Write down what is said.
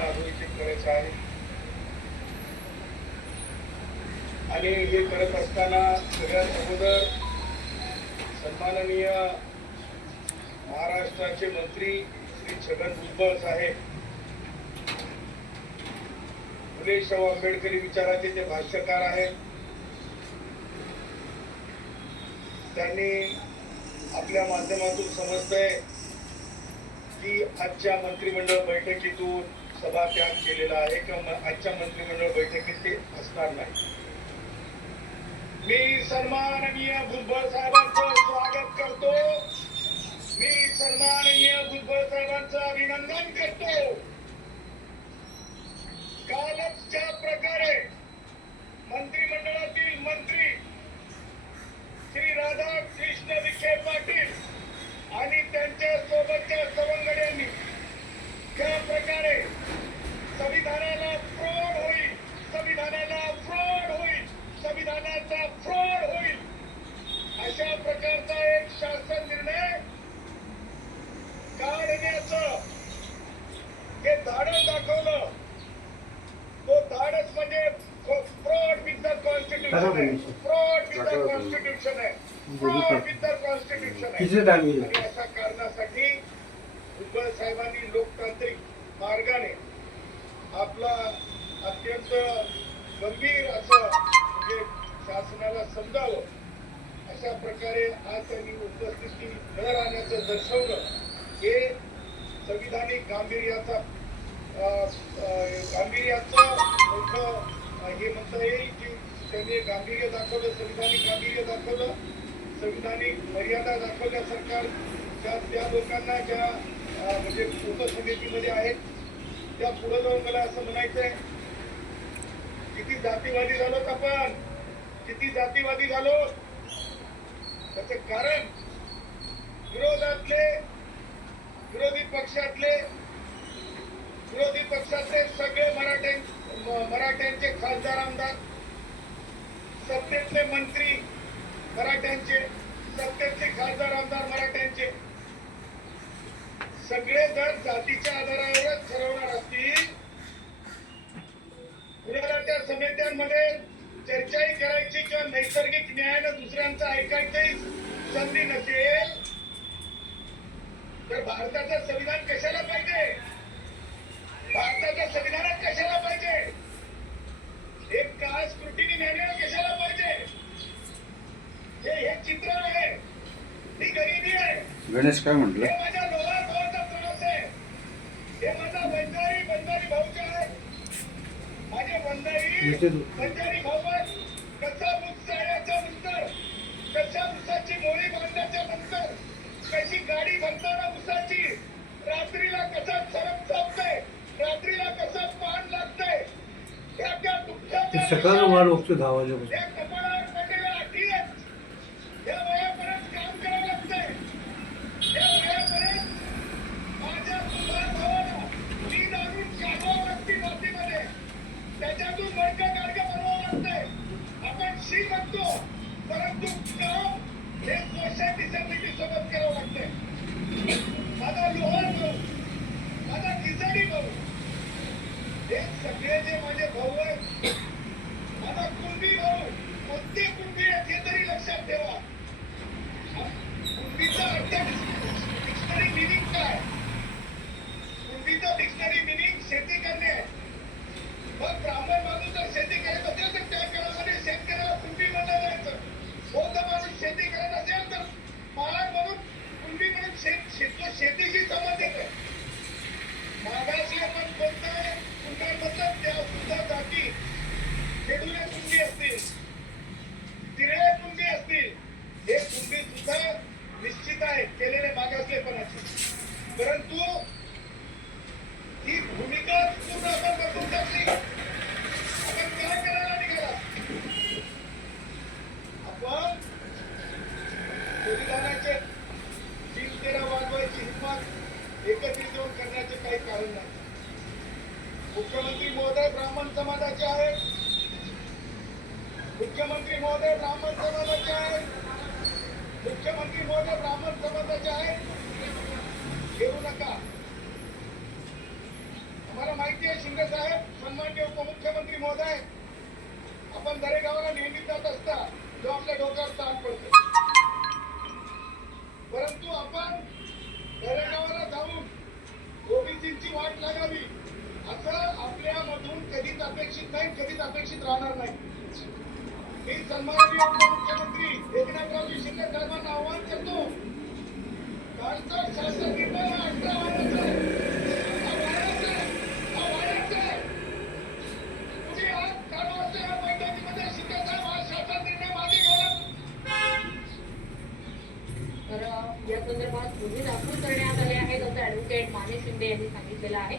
अधोरेखित करायचं आहे आणि हे करत असताना सगळ्यात अगोदर सन्माननीय महाराष्ट्राचे मंत्री श्री छगन भुजबळ साहेब. फुले शाहू आंबेडकरी विचाराचे ते भाष्यकार आहेत. त्यांनी आपल्या माध्यमातून समजतंय की आजच्या मंत्रिमंडळ बैठकीतून सभात्याग केलेला आहे किंवा आजच्या मंत्रिमंडळ बैठकीत ते असणार नाही. मी सन्माननीय भुजबळ साहेबांचं स्वागत करतो. मी सन्माननीय भुजबळ साहेब दाखवलं तो धाडस म्हणजे फ्रॉड विथ द कॉन्स्टिट्यूशन आहे. फ्रॉड विथ द कॉन्स्टिट्यूशन आहे. फ्रॉड विथ द कॉन्स्टिट्यूशन आहे. आणि अशा कारणासाठी भुजबळ साहेबांनी लोकतांत्रिक मार्गाने आपला अत्यंत गंभीर असं म्हणजे शासनाला समजावं. अशा प्रकारे आज त्यांनी उपस्थिती न राहण्याचं दर्शवलं. हे संविधानिक गांभीर्याचा गांभीर्याचं मोठं हे म्हणता येईल की त्यांनी गांभीर्य दाखवलं संविधानिक गांभीर्य दाखवलं संविधानिक मर्यादा दाखवल्या सरकार त्या त्या लोकांना ज्या म्हणजे उपसमितीमध्ये आहेत त्या पुढे जाऊन मला असं म्हणायचंय किती जातीवादी झालोत आपण किती जातीवादी झालो त्याचं कारण विरोधातले विरोधी पक्षातले विरोधी पक्षाचे सगळे मराठे मराठ्यांचे खासदार आमदार सत्तेतले मंत्री मराठ्यांचे सत्तेतले खासदार आमदार मराठ्यांचे. सगळे जर जातीच्या आधारावरच ठरवणार असतील. पुण्याच्या समित्यांमध्ये चर्चाही करायची किंवा नैसर्गिक न्यायानं दुसऱ्यांचं ऐकायचंही संधी नसेल तर भारताचं संविधान कशाला पाहिजे? संविधानात कशाला पाहिजे? एक काळ मॅन्युअल कशाला पाहिजे? हे हे चित्र आहे. ही गरिबी आहे. गणेश काय म्हटलं? हे माझ्या लोहार भावाचा त्रास आहे. हे माझा बंजारी बंजारी भाऊचा आहे. माझे बंजारी निश्चित. बंजारी भाऊ आहेत. कसा ऊस चाळ्याचा नंतर कशा ऊसाची मोळी बांधण्याच्या नंतर कशी गाडी भरताना ऊसाची रात्रीला कसा सरप चालतंय रात्रीला कसं पान लागतंय त्या त्या दुःखाच्या सकाळचं वाढ बघतो दहा वाजेपासून. त्या कपाळावर सगळे जे माझे भाऊ आहेत माझा कुणबी भाऊ कोणते कुणबी आहेत हे तरी लक्षात ठेवा. कुणबीचा मुख्यमंत्री महोदय ब्राह्मण समाजाचे आहेत. मुख्यमंत्री महोदय ब्राह्मण समाजाचे आहेत. मुख्यमंत्री महोदय ब्राह्मण समाजाचे आहेत. घेऊ नका. आम्हाला माहिती आहे शिंदे साहेब सन्मान्य उपमुख्यमंत्री महोदय आपण दरेगावाला नेहमी जात असता जो आपल्या डोक्यावर ताण पडतो. परंतु आपण दरेगावाला जाऊन राहणार नाही. मी सन्माननीय उपमुख्यमंत्री एकनाथरावजी शिंदे साहेबांना आवाहन करतो. कालचा शासन निर्णय अठरा तर या संदर्भात गुन्हे दाखल करण्यात आले आहेत असं ऍडव्होकेट माने शिंदे यांनी सांगितलेलं आहे.